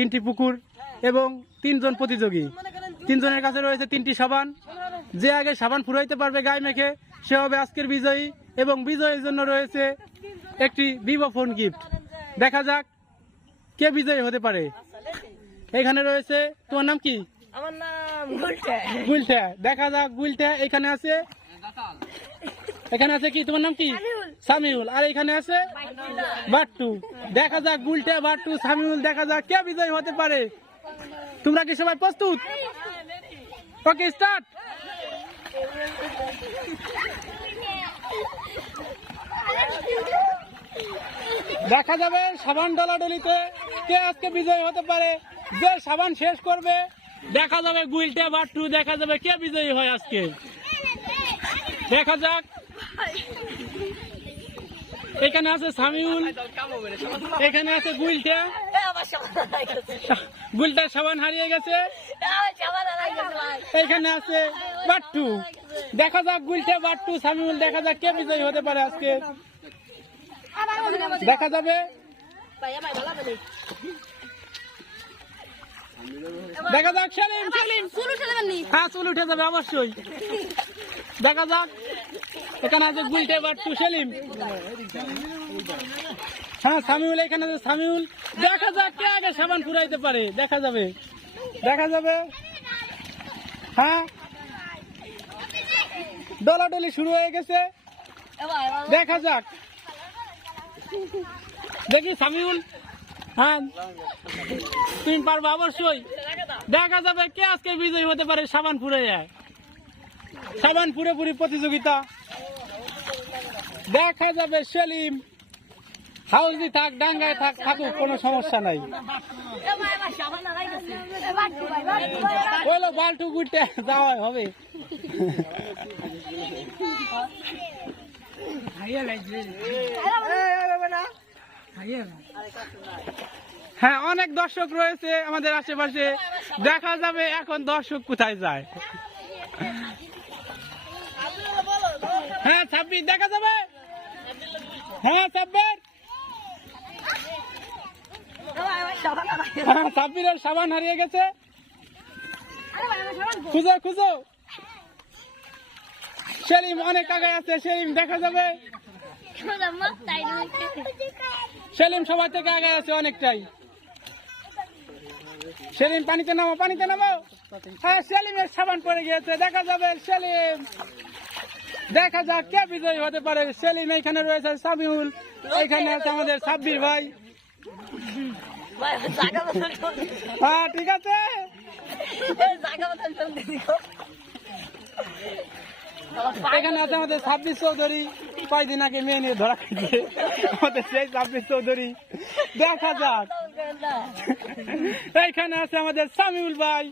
3টি পুকুর এবং 3 জন প্রতিযোগী। 3 জনের কাছে রয়েছে 3টি সাবান। যে আগে সাবান ফুরাইতে পারবে গায়ে মেখে সে হবে আজকের বিজয়ী, এবং বিজয়ীর জন্য রয়েছে একটি ভিভো ফোন গিফট। দেখা যাক কে বিজয়ী হতে পারে। এখানে রয়েছে, তোমার নাম কি? আমার নাম গুলটা। গুলটা। দেখা যাক গুলটা। এখানে আছে কি, তোমার নাম কি? সামিউল। আর এখানে আছে বাট্টু। দেখা যাক গুলটা, বাট্টু, সামিউল, দেখা যাক কে বিজয়ী হতে পারে। তোমরা কি সবাই প্রস্তুত? ওকে, স্টার্ট। দেখা যাবে সাবান ডলাডলিতে কে আজকে বিজয়ী হতে পারে। যে সাবান শেষ করবে দেখা যাবে গুলটা, বাট্টু, দেখা যাবে কে বিজয়ী হয় আজকে। দেখা যাক। এখানে আছে সামিউল, এখানে আছে গুলটা। গুলটার সাবান হারিয়ে গেছে। এখানে আছে বাট্টু। দেখা যাক গুলটা, বাট্টু, সামিউল, দেখা যাক কে বিজয়ী হতে পারে আজকে। দেখা যাবে। দেখা যাক সেলিম। হ্যাঁ, চুল উঠে যাবে অবশ্যই। দেখা যাক। এখানে আছে গুলটে, বাট্টু, সেলিম। হ্যাঁ, সামিউল। এখানে আছে সামিউল। দেখা যাক কে আগে সাবান ফুরাইতে পারে। দেখা যাবে। হ্যাঁ, ডলাডলি শুরু হয়ে গেছে। দেখা যাক। দেখি সামিউল। হ্যাঁ, তুমি পারবে অবশ্যই। দেখা যাবে কে আজকে বিজয়ী হতে পারে সাবান ফুরে যায়। সাবান পুরোপুরি প্রতিযোগিতা। দেখা যাবে সেলিম। হাউজি থাক, ডাঙ্গায় থাকুক, কোনো সমস্যা নাই। বলো বাল্টু গুটে যাওয়া হবে। হ্যাঁ, অনেক দর্শক রয়েছে আমাদের আশেপাশে। দেখা যাবে এখন দর্শক কোথায় যায়। হ্যাঁ, 26 দেখা যাবে। হ্যাঁ, 26। হ্যাঁ, 26-এর সাবান হারিয়ে গেছে। খুঁজো। সেলিম অনেক আগে আছে। সেলিম, দেখা যাবে। সেলিম সবার থেকে আগে আছে অনেকটাই। সেলিম, পানিতে নামো। হ্যাঁ, সেলিমের সাবান পড়ে গিয়েছে। দেখা যাবে সেলিম। দেখা যাক কে বিজয়ী হতে পারে। সেলিম। এখানে রয়েছে সামিউল। এখানে আছে আমাদের সাব্বির ভাই। হ্যাঁ, ঠিক আছে। এখানে আছে আমাদের সাব্বির চৌধুরী। কয়দিন আগে মেয়ে নিয়ে ধরা খাইছে আমাদের সেই সাব্বির চৌধুরী। দেখা যাক। এইখানে আছে আমাদের সামিউল ভাই।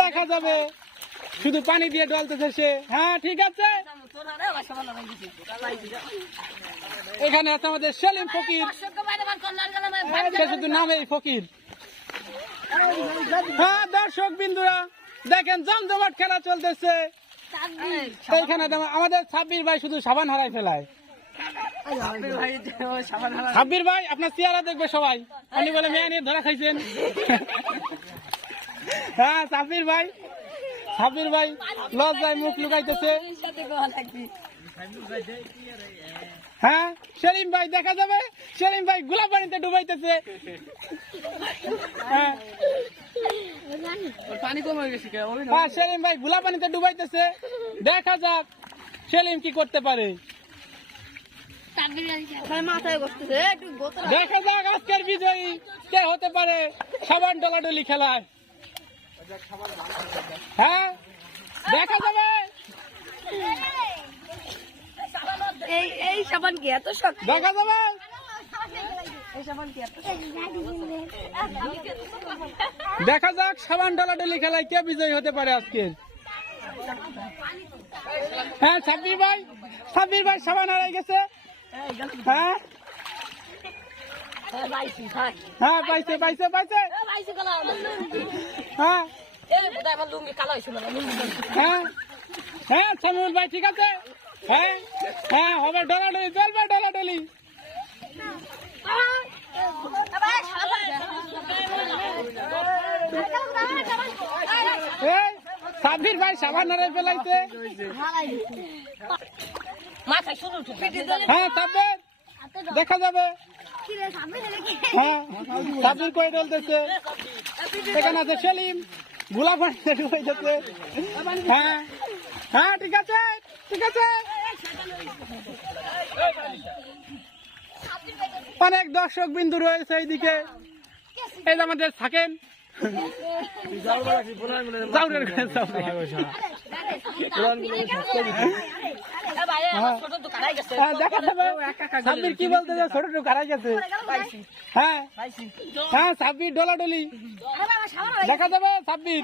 দেখা যাবে। শুধু পানি দিয়ে ডলতেছে সে। হ্যাঁ, ঠিক আছে। এখানে আছে আমাদের সেলিম ফকির। সে শুধু নামেই ফকির। হ্যাঁ, দর্শক বিন্দুরা দেখেন জমজমাট খেলা চলতেছে। এইখানে আমাদের সাব্বির ভাই শুধু সাবান হারাই ফেলায়। সাব্বির ভাই আপনার চেহারা দেখবে সবাই। উনি বলে মেয়ে নিয়ে ধরা খাইছেন। হ্যাঁ, সাব্বির ভাই লজ্জায় মুখ লুকাইতেছে। হ্যাঁ, সেলিম ভাই দেখা যাবে। সেলিম ভাই গোলাপ পানিতে ডুবাইতেছে। হ্যাঁ, সেলিম ভাই গোলাপ পানিতে ডুবাইতেছে। দেখা যাক সেলিম কি করতে পারে। দেখা যাক আজকের বিজয়ী কে হতে পারে সাবান ডলাডলি খেলায়। হ্যাঁ, দেখা যাবে। এই সাবান কি এত শক্ত? দেখা যাবে। দেখা যাক সাবান ডলাডলি খেলায় কে বিজয়ী হতে পারে আজকে। হ্যাঁ, সাব্বির ভাই সাবান হারাই গেছে। হ্যাঁ, পাইছে। হ্যাঁ, সামিউল ভাই ঠিক আছে। হ্যাঁ, হবে ডলাডলি, চলবে ডলাডলি। সাব্বির ভাই সাবান হারাই ফেলাইছে। মাথায় শুরু উঠে হ্যাঁ সাব্বির দেখা যাবে। হ্যাঁ সাব্বির কই ডলতেছে। এখানে আছে সেলিম গোলা পানিতে ডুবে যাচ্ছে। হ্যাঁ হ্যাঁ ঠিক আছে ঠিক আছে। অনেক দর্শক বিন্দু রয়েছে এইদিকে। এই যে আমাদের থাকেন দেখা যাবে। সাব্বির কি বলতে যে ছোট টুক হারাই গেছে। হ্যাঁ হ্যাঁ সাব্বির ডলাডলি দেখা যাবে। সাব্বির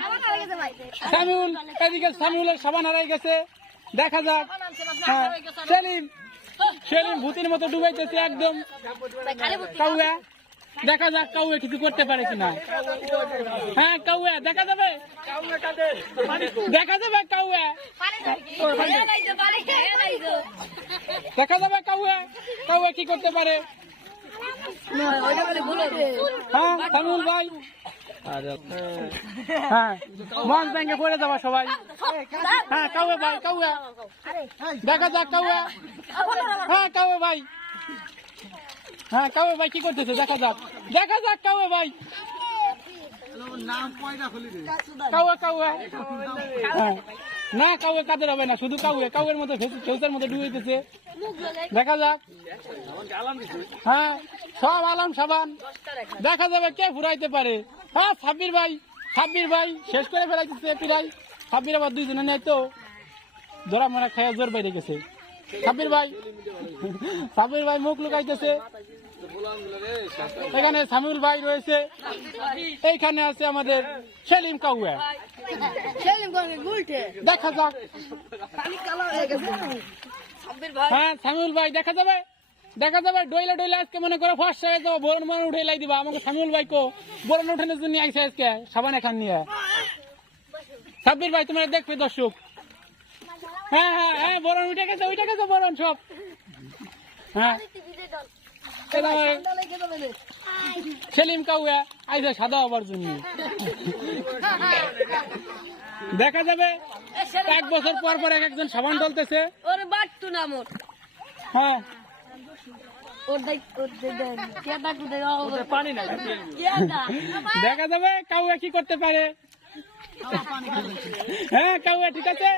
সামিউল এদিকে সামিউলের সাবান হারাই গেছে। দেখা যাক। হ্যাঁ সেলিম সেলিম ভূতির মতো ডুবাইতেছে একদম। কাউয়া দেখা যাক কাউয়া কিছু করতে পারে কিনা। হ্যাঁ কাউয়া দেখা যাবে। দেখা যাবে কাউয়া দেখা যাবে কাউয়া কাউয়া কি করতে পারে। হ্যাঁ সামিউল ভাই হ্যাঁ মঞ্চ ভেঙে পড়ে যাবা সবাই। হ্যাঁ কাউয়া ভাই কাউয়া দেখা যাক কাউয়া। হ্যাঁ কাউয়া ভাই হ্যাঁ কাউয়া ভাই কি করতেছে দেখা যাক। দেখা যাক কাউয়া ভাই কাউয়া কাউয়া। হ্যাঁ না কাউয়া কাদের হবে না শুধু কাউয়া কাউয়ের মতো ফেউসের মধ্যে ডুবেছে। দেখা যাক। হ্যাঁ সব আলাম সাবান দেখা যাবে কে ফুরাইতে পারে। হ্যাঁ সাব্বির ভাই শেষ করে ফেলাইতেছে প্রায়। সাব্বির আবার দুইজনে নেই তো ধরা মনে খায় জোর বাইরে গেছে। সাব্বির ভাই মুখ লুকাইতেছে। এখানে সামিউল ভাই রয়েছে। এইখানে আছে আমাদের সেলিম কাউয়া। দেখা যাক। হ্যাঁ সামিউল ভাই দেখা যাবে ডইলা ডইলা আজকে মনে করে ফার্স্ট হয়ে যাবো। বরণ মান উঠে লাই দিবা আমাকে সামিউল ভাই কো বরণ উঠানোর জন্য আইসে আজকে সাবান এখান নিয়ে। সাব্বির ভাই তোমরা দেখবে দর্শক। হ্যাঁ হ্যাঁ হ্যাঁ বরণ উঠে গেছে বরণ সব। হ্যাঁ সেলিম কাউয়া আইসে সাদা হবার জন্য। দেখা যাবে 1 বছর পর পর একজন সাবান ডলতেছে। হ্যাঁ দেখা যাবে কাউয়া কি করতে পারে। হ্যাঁ কাউয়া ঠিক আছে।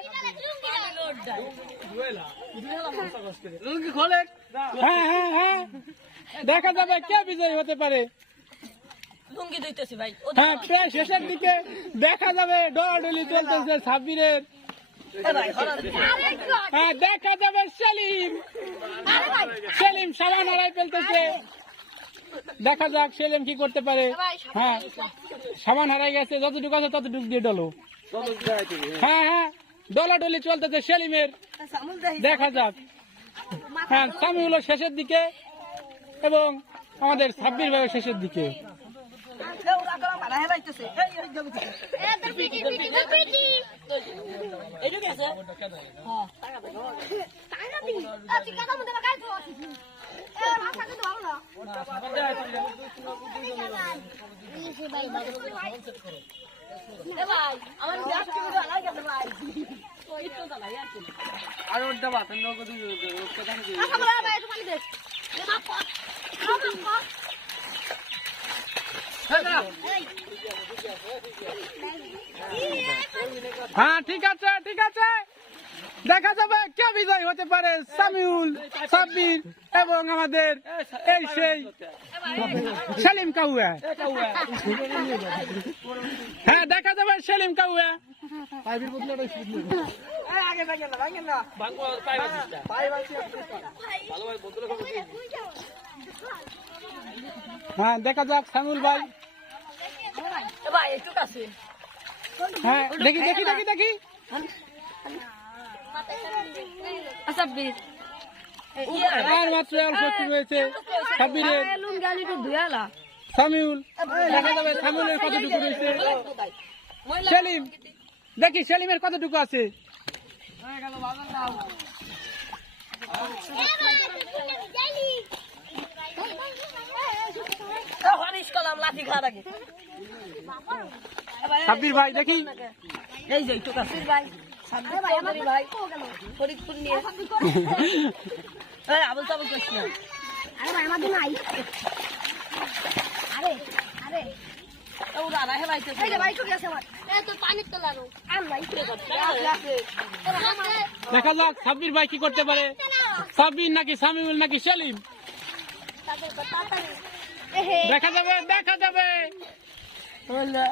হ্যাঁ হ্যাঁ হ্যাঁ দেখা যাবে কে বিজয়ী হতে পারে। হ্যাঁ প্রায় শেষের দিকে দেখা যাবে ডলাডলি চলতেছে সাব্বিরের। হ্যাঁ দেখা যাবে সেলিম সাবান হারাই ফেলতেছে। দেখা যাক সেলিম কি করতে পারে। হ্যাঁ সাবান হারাই গেছে যতটুকু আছে ততটুকু দিয়ে ডলো। হ্যাঁ হ্যাঁ ডলাডলি চলতেছে সেলিমের। দেখা যাক। হ্যাঁ সামিউল শেষের দিকে এবং আমাদের সাব্বির ভাইয়ের শেষের দিকে। হ্যাঁ ঠিক আছে দেখা যাবে কে বিজয় হতে পারে সামিউল সাব্বির এবং আমাদের এই সেই সেলিম কাউয়া। হ্যাঁ দেখা যাবে সেলিম কাউয়া। হ্যাঁ দেখা যাক সামিউল ভাই। হ্যাঁ দেখি আর মাত্র অল্প একটু রয়েছে সাব্বিরের। সামিউল দেখা যাবে সামিউলের কতটুকু রয়েছে। সেলিম দেখি সেলিমের কতটুকু আছে। সাব্বির ভাই দেখি এই যে একটু কাছে ভাই সাব্বির চৌধুরী ভাই ফরিদপুর নিয়ে এই আবল তাবল করিস না আরে ভাই আমাদের নাই আরে আরে ও দাদা হে ভাই এই যে ভাই চলে আসে আমার এই তো পানির তো লাগো আম নাই কি করতে আছে দেখা যাক সাব্বির ভাই কি করতে পারে। সাব্বির নাকি সামিউল নাকি সেলিম, তাদের কথা তাড়াতাড়ি এহে দেখা যাবে দেখা যাবে। বললা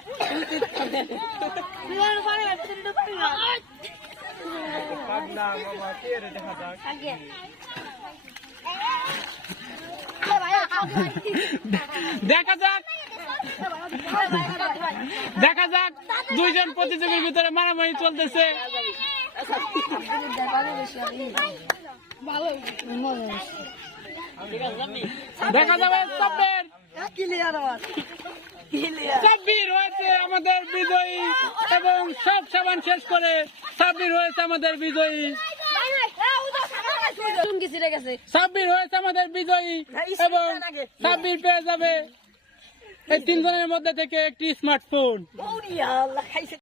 দুয়ার পারে তিনটে পারে আগে দেখা যাক দেখা যাক, দুইজন প্রতিযোগীর ভিতরে মারামারি চলতেছে। দেখা যাবে সাব্বির সাব্বির হয়েছে আমাদের বিজয়ী এবং সব সাবান শেষ করে সাব্বির হয়েছে আমাদের বিজয়ী। সাব্বির হয়েছে আমাদের বিজয়ী এবং সাব্বির পেয়ে যাবে এই তিনজনের মধ্যে থেকে একটি স্মার্টফোন। আল্লাহ খাইছে